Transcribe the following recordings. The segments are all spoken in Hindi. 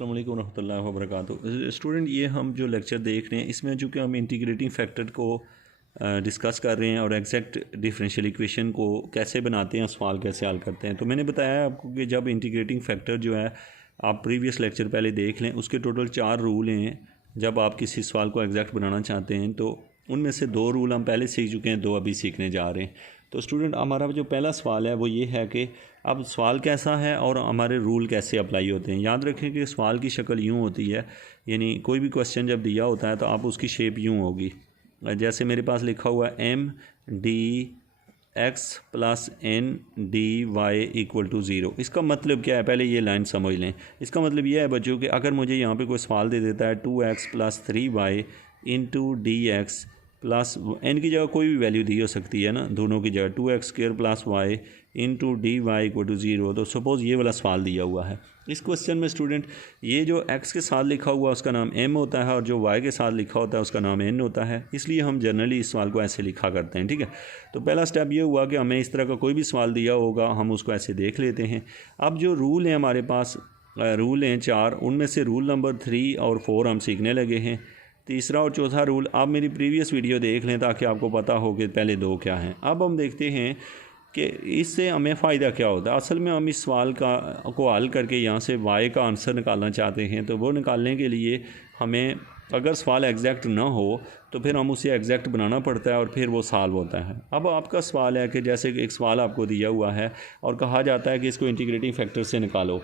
अस्सलाम वालेकुम रहमतुल्लाहि व बरकातुहू। स्टूडेंट, ये हम जो लेक्चर देख रहे हैं इसमें चूँकि हम इंटीग्रेटिंग फैक्टर को डिस्कस कर रहे हैं और एग्जैक्ट डिफरेंशियल इक्वेशन को कैसे बनाते हैं, सवाल कैसे हल करते हैं। तो मैंने बताया आपको कि जब इंटीग्रेटिंग फैक्टर जो है, आप प्रीवियस लेक्चर पहले देख लें, उसके टोटल 4 रूल हैं। जब आप किसी सवाल को एग्जैक्ट बनाना चाहते हैं तो उनमें से 2 रूल हम पहले सीख चुके हैं, 2 अभी सीखने जा रहे हैं। तो स्टूडेंट, हमारा जो पहला सवाल है वो ये है कि अब सवाल कैसा है और हमारे रूल कैसे अप्लाई होते हैं। याद रखें कि सवाल की शक्ल यूँ होती है, यानी कोई भी क्वेश्चन जब दिया होता है तो आप उसकी शेप यूँ होगी। जैसे मेरे पास लिखा हुआ है mdx plus ndy equal to 0। इसका मतलब क्या है, पहले ये लाइन समझ लें। इसका मतलब यह है बच्चों कि अगर मुझे यहाँ पे कोई सवाल दे देता है 2x plus 3y into dx plus n की जगह कोई भी वैल्यू दी हो सकती है ना, दोनों की जगह 2x square plus y into d y equal to 0। तो सपोज़ ये वाला सवाल दिया हुआ है। इस क्वेश्चन में स्टूडेंट, ये जो x के साथ लिखा हुआ उसका नाम m होता है और जो y के साथ लिखा होता है उसका नाम n होता है। इसलिए हम जनरली इस सवाल को ऐसे लिखा करते हैं, ठीक है। तो पहला स्टेप ये हुआ कि हमें इस तरह का कोई भी सवाल दिया होगा, हम उसको ऐसे देख लेते हैं। अब जो रूल हैं हमारे पास, रूल हैं 4, उनमें से रूल नंबर 3 और 4 हम सीखने लगे हैं। तीसरा और चौथा रूल आप मेरी प्रीवियस वीडियो देख लें ताकि आपको पता हो कि पहले 2 क्या हैं। अब हम देखते हैं कि इससे हमें फ़ायदा क्या होता है। असल में हम इस सवाल को हल करके यहाँ से y का आंसर निकालना चाहते हैं, तो वो निकालने के लिए हमें, अगर सवाल एग्जैक्ट ना हो तो फिर हम उसे एग्जैक्ट बनाना पड़ता है और फिर वो सॉल्व होता है। अब आपका सवाल है कि जैसे एक सवाल आपको दिया हुआ है और कहा जाता है कि इसको इंटीग्रेटिंग फैक्टर से निकालो।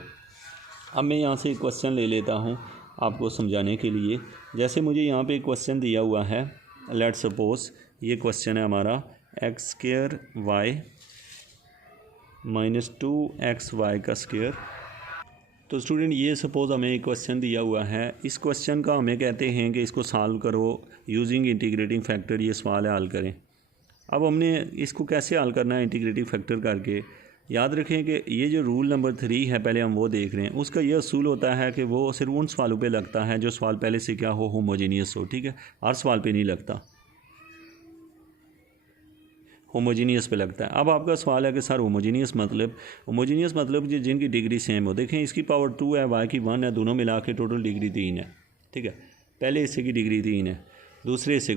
अब मैं यहाँ से एक क्वेश्चन ले लेता हूँ आपको समझाने के लिए। जैसे मुझे यहाँ पे एक क्वेश्चन दिया हुआ है, लेट सपोज़ ये क्वेश्चन है हमारा x square Y minus 2xy का स्क्वायर। तो स्टूडेंट, ये सपोज़ हमें एक क्वेश्चन दिया हुआ है। इस क्वेश्चन का हमें कहते हैं कि इसको सॉल्व करो यूजिंग इंटीग्रेटिंग फैक्टर। ये सवाल है, हल करें। अब हमने इसको कैसे हल करना है इंटीग्रेटिंग फैक्टर करके। याद रखें कि ये जो रूल नंबर 3 है, पहले हम वो देख रहे हैं। उसका ये असूल होता है कि वो सिर्फ उन सवालों पे लगता है जो सवाल पहले से क्या हो, होमोजीनियस हो, ठीक है। हर सवाल पे नहीं लगता, होमोजीनियस पे लगता है। अब आपका सवाल है कि सर होमोजीनियस मतलब जिनकी डिग्री सेम हो। देखें, इसकी पावर 2 है, y की 1 है, दोनों मिला के टोटल डिग्री 3 है, ठीक है। पहले हिस्से की डिग्री 3 है। दूसरे हिस्से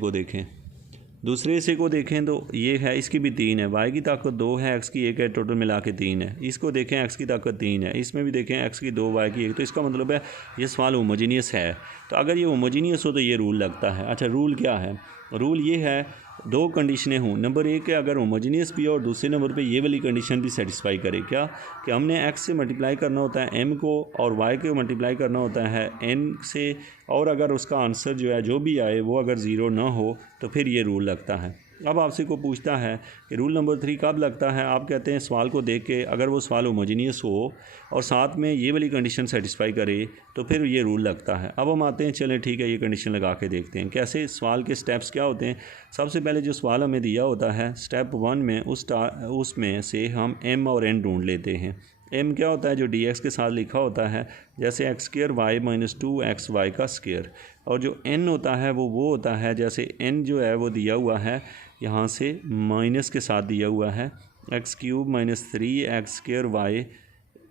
को देखें तो ये है, इसकी भी 3 है। y की ताकत 2 है, x की 1 है, टोटल मिला के 3 है। इसको देखें, x की ताकत 3 है, इसमें भी देखें x की 2, y की 1। तो इसका मतलब है ये सवाल होमोजीनियस है। तो अगर ये होमोजीनियस हो तो ये रूल लगता है। अच्छा, रूल क्या है? रूल ये है, 2 कंडीशनें हों। नंबर 1 है अगर होमोजीनियस भी हो, और दूसरे नंबर पे ये वाली कंडीशन भी सेटिस्फाई करे। क्या कि हमने x से मल्टीप्लाई करना होता है m को और y को मल्टीप्लाई करना होता है n से, और अगर उसका आंसर जो है, जो भी आए, वो अगर 0 ना हो तो फिर ये रूल लगता है। अब आपसे को पूछता है कि रूल नंबर 3 कब लगता है। आप कहते हैं सवाल को देख के अगर वो सवाल होमोजीनियस हो और साथ में ये वाली कंडीशन सेटिस्फाई करे तो फिर ये रूल लगता है। अब हम आते हैं, चलें ठीक है, ये कंडीशन लगा के देखते हैं कैसे। सवाल के स्टेप्स क्या होते हैं। सबसे पहले जो सवाल हमें दिया होता है स्टेप 1 में, उसमें से हम m और n ढूंढ लेते हैं। m क्या होता है, जो dx के साथ लिखा होता है, जैसे x square Y minus 2xy का स्क्वायर। और जो n होता है वो होता है, जैसे n जो है वो दिया हुआ है यहाँ से माइनस के साथ दिया हुआ है, x cube minus 3x square y.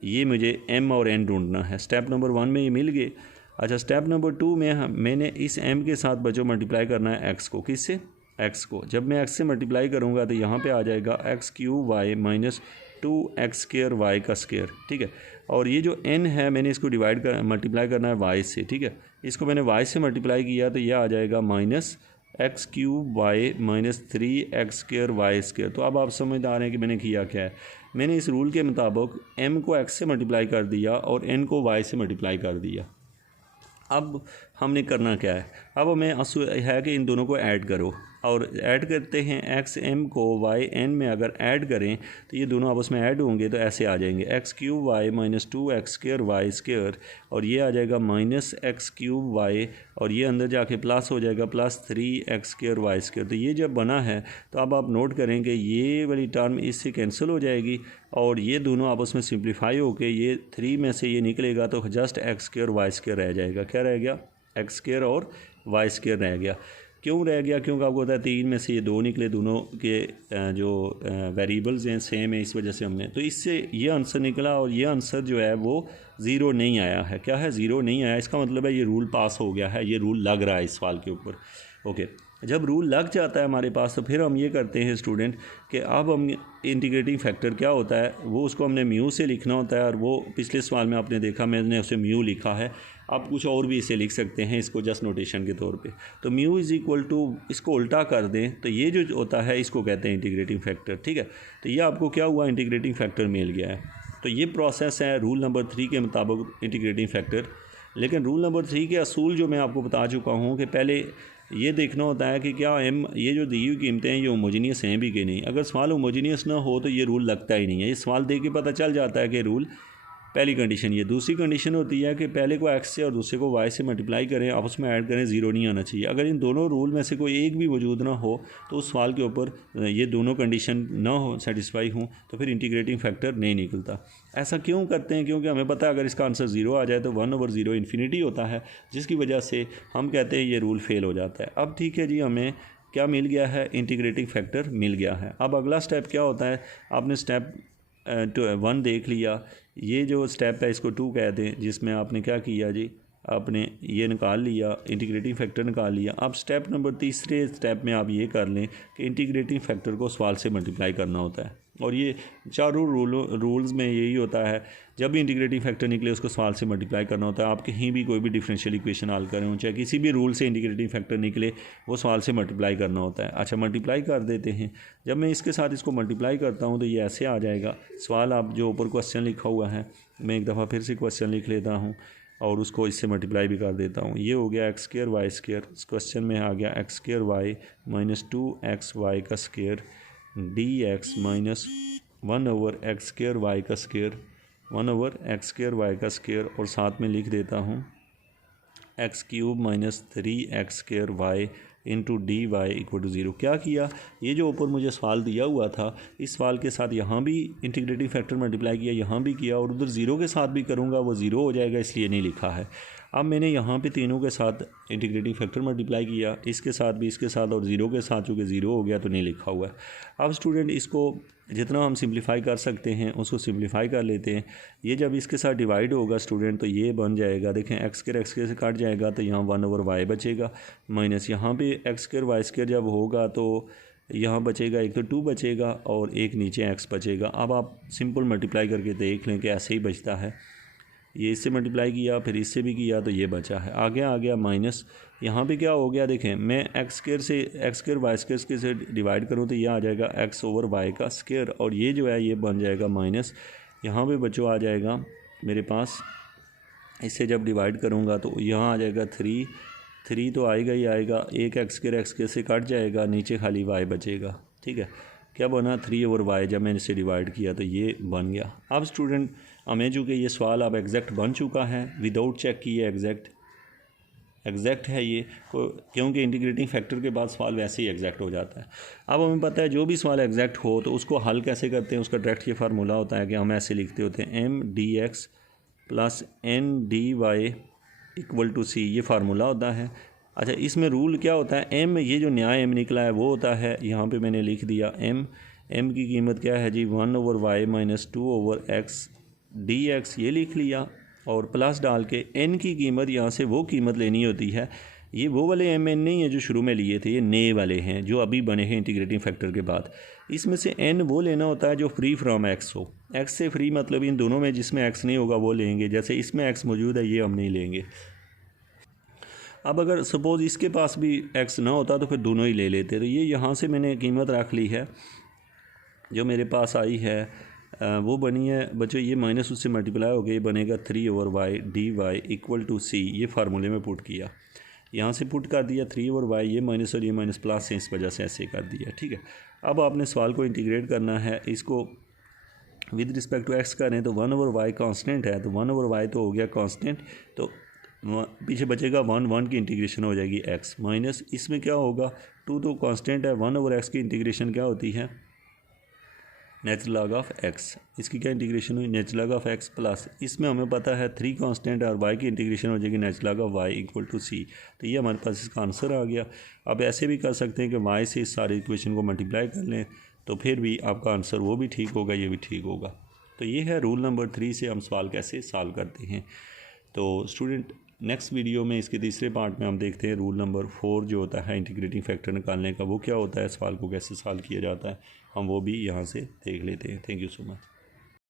ये मुझे m और n ढूंढना है। स्टेप नंबर 1 में ये मिल गए। अच्छा, स्टेप नंबर 2 में मैंने इस m के साथ बच्चों मल्टीप्लाई करना है x को। किससे? x को। जब मैं x से मल्टीप्लाई करूँगा तो यहाँ पे आ जाएगा x cube y minus 2x square y का स्क्वायर, ठीक है। और ये जो n है, मैंने इसको मल्टीप्लाई करना है y से, ठीक है। इसको मैंने y से मल्टीप्लाई किया तो ये आ जाएगा minus x cube y minus 3x square y square. तो अब आप समझ आ रहे हैं कि मैंने किया क्या है। मैंने इस रूल के मुताबिक m को x से मल्टीप्लाई कर दिया और n को y से मल्टीप्लाई कर दिया। अब हमने करना क्या है, अब हमें है कि इन दोनों को ऐड करो, और ऐड करते हैं एक्स एम को वाई एन में अगर ऐड करें तो ये दोनों आपस में ऐड होंगे तो ऐसे आ जाएंगे, x cube y minus 2x square y square, और ये आ जाएगा माइनस एक्स क्यूब वाई, और ये अंदर जाके प्लस हो जाएगा plus 3x square y square. तो ये जब बना है तो अब आप नोट करें कि ये वाली टर्म इससे कैंसिल हो जाएगी और ये दोनों आपस में सिंप्लीफाई होके ये 3 में से ये निकलेगा तो just x square y square रह जाएगा। क्या रह गया? एक्स स्क्वायर और वाई स्क्वायर रह गया। क्यों रह गया? क्योंकि आपको पता है 3 में से ये 2 निकले, दोनों के जो वेरिएबल्स हैं सेम है, इस वजह से हमने, तो इससे ये आंसर निकला और ये आंसर जो है वो ज़ीरो नहीं आया है। क्या है? ज़ीरो नहीं आया। इसका मतलब है ये रूल पास हो गया है, ये रूल लग रहा है इस सवाल के ऊपर। ओके, जब रूल लग जाता है हमारे पास तो फिर हम ये करते हैं स्टूडेंट कि अब हम इंटीग्रेटिंग फैक्टर क्या होता है वो उसको हमने म्यू से लिखना होता है, और वो पिछले सवाल में आपने देखा मैंने उसे म्यू लिखा है। आप कुछ और भी इसे लिख सकते हैं, इसको जस्ट नोटेशन के तौर पे। तो म्यू इज़ इक्वल टू, इसको उल्टा कर दें तो ये जो होता है इसको कहते हैं इंटीग्रेटिंग फैक्टर। ठीक है, तो ये आपको क्या हुआ? इंटीग्रेटिंग फैक्टर मिल गया है। तो ये प्रोसेस है रूल नंबर 3 के मुताबिक इंटीग्रेटिंग फैक्टर। लेकिन रूल नंबर 3 के असूल जो मैं आपको बता चुका हूँ कि पहले ये देखना होता है कि क्या एम, ये जो दी हुई कीमतें हैं ये होमोजीनियस हैं भी कि नहीं। अगर सवाल होमोजीनियस ना हो तो ये रूल लगता ही नहीं है। ये सवाल देख के पता चल जाता है कि रूल, पहली कंडीशन ये। दूसरी कंडीशन होती है कि पहले को एक्स से और दूसरे को वाई से मल्टीप्लाई करें, आपस में ऐड करें, ज़ीरो नहीं आना चाहिए। अगर इन दोनों रूल में से कोई एक भी वजूद ना हो तो उस सवाल के ऊपर ये दोनों कंडीशन ना हो, सेटिस्फाई हों, तो फिर इंटीग्रेटिंग फैक्टर नहीं निकलता। ऐसा क्यों करते हैं? क्योंकि हमें पता है अगर इसका आंसर ज़ीरो आ जाए तो 1/0 इन्फिनिटी होता है, जिसकी वजह से हम कहते हैं ये रूल फेल हो जाता है। अब ठीक है जी, हमें क्या मिल गया है? इंटीग्रेटिंग फैक्टर मिल गया है। अब अगला स्टेप क्या होता है? आपने स्टेप 1 देख लिया, ये जो स्टेप है इसको 2 कह दें, जिसमें आपने क्या किया जी, आपने ये निकाल लिया, इंटीग्रेटिंग फैक्टर निकाल लिया। अब स्टेप नंबर तीसरे स्टेप में आप ये कर लें कि इंटीग्रेटिंग फैक्टर को सवाल से मल्टीप्लाई करना होता है। और ये चारों रूल्स में यही होता है, जब भी इंटीग्रेटिंग फैक्टर निकले उसको सवाल से मल्टीप्लाई करना होता है। आप कहीं भी कोई भी डिफरेंशियल इक्वेशन हल करें, चाहे किसी भी रूल से इंटीग्रेटिंग फैक्टर निकले, वो सवाल से मल्टीप्लाई करना होता है। अच्छा, मल्टीप्लाई कर देते हैं। जब मैं इसके साथ इसको मल्टीप्लाई करता हूँ तो ये ऐसे आ जाएगा सवाल। आप जो ऊपर क्वेश्चन लिखा हुआ है, मैं एक दफ़ा फिर से क्वेश्चन लिख लेता हूँ और उसको इससे मल्टीप्लाई भी कर देता हूँ। ये हो गया x² y²। इस क्वेश्चन में आ गया x² y माइनस 2xy का square dx minus 1/x² y का स्क्वायर 1/x² y का स्क्वायर, और साथ में लिख देता हूँ x³ minus 3x² y into d y equal to 0। क्या किया? ये जो ऊपर मुझे सवाल दिया हुआ था, इस सवाल के साथ यहाँ भी इंटीग्रेटिंग फैक्टर मल्टीप्लाई किया, यहाँ भी किया, और उधर ज़ीरो के साथ भी करूँगा वो ज़ीरो हो जाएगा, इसलिए नहीं लिखा है। अब मैंने यहाँ पे तीनों के साथ इंटीग्रेटिंग फैक्टर मल्टीप्लाई किया, इसके साथ भी, इसके साथ और ज़ीरो के साथ, चूँकि ज़ीरो हो गया तो नहीं लिखा हुआ है। अब स्टूडेंट इसको जितना हम सिंप्लीफाई कर सकते हैं उसको सिंप्लीफाई कर लेते हैं। ये जब इसके साथ डिवाइड होगा स्टूडेंट तो ये बन जाएगा, देखें x² से कट जाएगा तो यहाँ 1/y बचेगा, माइनस यहाँ पे x² y² जब होगा तो यहाँ बचेगा, एक तो 2 बचेगा और एक नीचे x बचेगा। अब आप सिंपल मल्टीप्लाई करके देख लें कि ऐसे ही बचता है। ये इससे मल्टीप्लाई किया, फिर इससे भी किया तो ये बचा है, आगे आ गया माइनस। यहाँ पे क्या हो गया? देखें, मैं x² से x² y² से डिवाइड करूँ तो ये आ जाएगा x/y का स्क्वायर, और ये जो है ये बन जाएगा माइनस। यहाँ पे बच्चों आ जाएगा मेरे पास, इससे जब डिवाइड करूँगा तो यहाँ आ जाएगा 3 तो आएगा ही आएगा, एक x² से कट जाएगा, नीचे खाली y बचेगा। ठीक है, क्या बना? 3/y। जब मैंने इसे डिवाइड किया तो ये बन गया। अब स्टूडेंट हमें चूँकि ये सवाल अब एग्जैक्ट बन चुका है, विदाउट चेक किए एग्जैक्ट है ये, क्योंकि इंटीग्रेटिंग फैक्टर के बाद सवाल वैसे ही एग्जैक्ट हो जाता है। अब हमें पता है जो भी सवाल एग्जैक्ट हो तो उसको हल कैसे करते हैं, उसका डायरेक्ट ये फार्मूला होता है कि हम ऐसे लिखते होते हैं m/dx plus n/dy equal to c, ये फार्मूला होता है। अच्छा, इसमें रूल क्या होता है? m, ये जो नया m निकला है वो होता है, यहाँ पे मैंने लिख दिया m की कीमत क्या है जी? 1/y माइनस 2/x dx, ये लिख लिया, और प्लस डाल के n की कीमत, यहाँ से वो कीमत लेनी होती है। ये वो वाले m n नहीं है जो शुरू में लिए थे, ये नए वाले हैं जो अभी बने हैं इंटीग्रेटिंग फैक्टर के बाद। इसमें से n वो लेना होता है जो फ्री फ्रॉम x हो। x से फ्री मतलब इन दोनों में जिसमें x नहीं होगा वो लेंगे, जैसे इसमें x मौजूद है ये हम नहीं लेंगे। अब अगर सपोज़ इसके पास भी x ना होता तो फिर दोनों ही ले लेते। तो ये यहाँ से मैंने कीमत रख ली है जो मेरे पास आई है, वो बनी है बच्चों, ये माइनस उससे मल्टीप्लाई हो गया, ये बनेगा 3/y dy equal to c। ये फार्मूले में पुट किया, यहाँ से पुट कर दिया 3/y, ये माइनस और ये माइनस प्लस है, इस वजह से ऐसे कर दिया। ठीक है, अब आपने सवाल को इंटीग्रेट करना है, इसको विद रिस्पेक्ट टू x करें तो 1/y कांस्टेंट है, तो 1/y तो हो गया कांस्टेंट, तो पीछे बचेगा 1 की इंटीग्रेशन हो जाएगी x, माइनस इसमें क्या होगा? 2 तो कांस्टेंट है, 1/x की इंटीग्रेशन क्या होती है? Natural log of x. इसकी क्या इंटीग्रेशन हुई, natural log of x plus, इसमें हमें पता है 3 कांस्टेंट और वाई की इंटीग्रेशन हो जाएगी natural log of y equal to c. तो ये हमारे पास इसका आंसर आ गया। अब ऐसे भी कर सकते हैं कि वाई से इस सारी इक्वेशन को मल्टीप्लाई कर लें तो फिर भी आपका आंसर वो भी ठीक होगा, ये भी ठीक होगा। तो ये है रूल नंबर 3 से हम सवाल कैसे सॉल्व करते हैं। तो स्टूडेंट नेक्स्ट वीडियो में इसके तीसरे पार्ट में हम देखते हैं रूल नंबर 4 जो होता है इंटीग्रेटिंग फैक्टर निकालने का, वो क्या होता है, सवाल को कैसे सॉल्व किया जाता है, हम वो भी यहाँ से देख लेते हैं। Thank you so much.